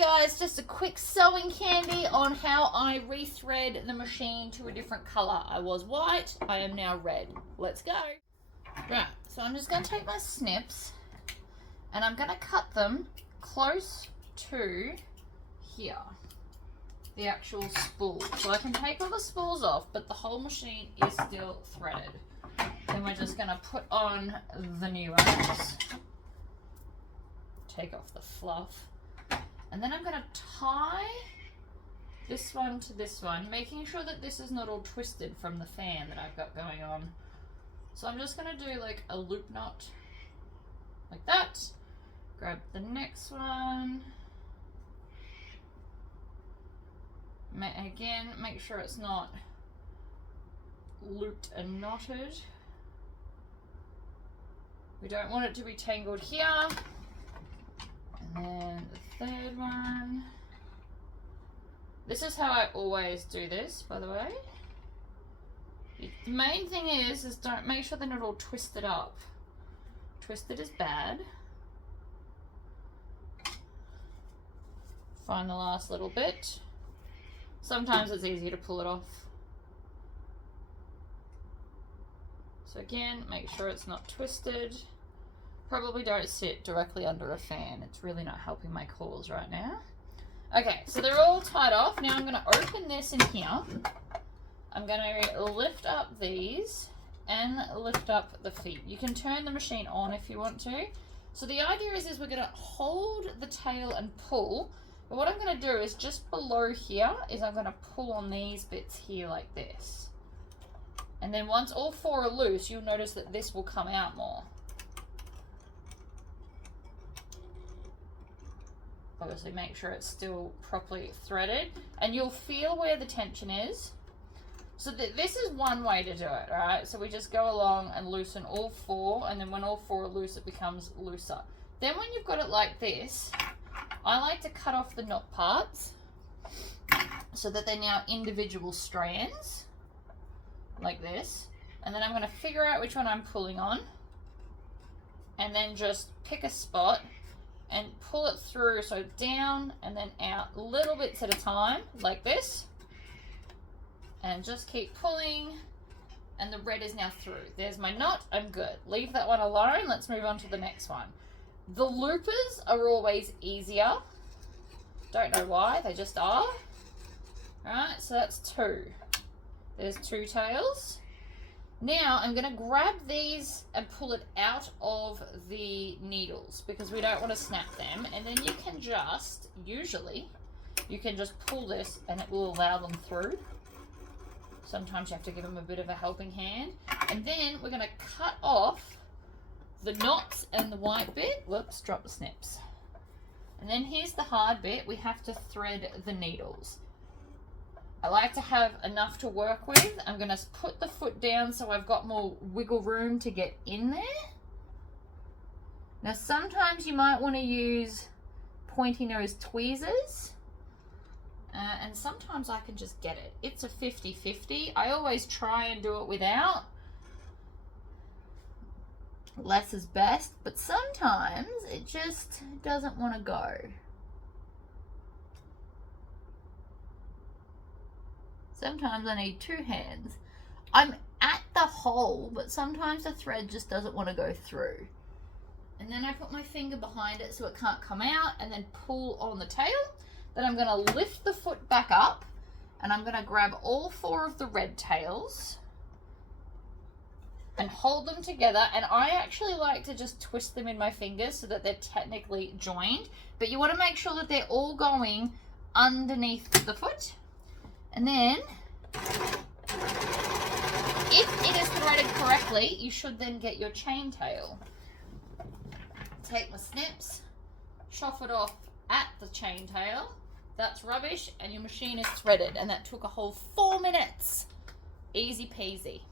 guys, just a quick sewing candy on how I rethread the machine to a different color. I was white, I am now red. Let's go. Right, so I'm just going to take my snips and I'm going to cut them close to here, the actual spool. So I can take all the spools off, but the whole machine is still threaded. Then we're just going to put on the new ones. Take off the fluff. And then I'm going to tie this one to this one, making sure that this is not all twisted from the fan that I've got going on. So I'm just going to do like a loop knot like that. Grab the next one. Again, make sure it's not looped and knotted. We don't want it to be tangled here. And then the third one. This is how I always do this, by the way. The main thing is don't make sure they're not all twisted up. Twisted is bad. Find the last little bit. Sometimes it's easier to pull it off. So again, make sure it's not twisted. Probably don't sit directly under a fan. It's really not helping my cause right now. Okay, so they're all tied off. Now I'm going to open this in here. I'm going to lift up these and lift up the feet. You can turn the machine on if you want to. So the idea is we're going to hold the tail and pull. But what I'm going to do is just below here is I'm going to pull on these bits here like this. And then once all four are loose, you'll notice that this will come out more. Obviously make sure it's still properly threaded and you'll feel where the tension is. So this is one way to do it, right? So we just go along and loosen all four, and then when all four are loose, it becomes looser. Then when you've got it like this, I like to cut off the knot parts so that they're now individual strands, like this. And then I'm going to figure out which one I'm pulling on, and then just pick a spot and pull it through, so down and then out, little bits at a time, like this. And just keep pulling, and the red is now through. There's my knot, I'm good. Leave that one alone, let's move on to the next one. The loopers are always easier. Don't know why, they just are. Alright, so that's two. There's two tails. Now I'm going to grab these and pull it out of the needles because we don't want to snap them. And then you can just, usually, you can just pull this and it will allow them through. Sometimes you have to give them a bit of a helping hand. And then we're going to cut off the knots and the white bit. Whoops, drop the snips. And then here's the hard bit. We have to thread the needles. I like to have enough to work with. I'm going to put the foot down so I've got more wiggle room to get in there. Now sometimes you might want to use pointy nose tweezers. And sometimes I can just get it. It's a 50-50. I always try and do it without. Less is best, but sometimes it just doesn't want to go. Sometimes I need two hands. I'm at the hole, but sometimes the thread just doesn't want to go through. And then I put my finger behind it so it can't come out, and then pull on the tail. Then I'm going to lift the foot back up, and I'm going to grab all four of the red tails and hold them together. And I actually like to just twist them in my fingers so that they're technically joined. But you want to make sure that they're all going underneath the foot. And then, if it is threaded correctly, you should then get your chain tail. Take my snips, choff it off at the chain tail. That's rubbish, and your machine is threaded. And that took a whole 4 minutes. Easy peasy.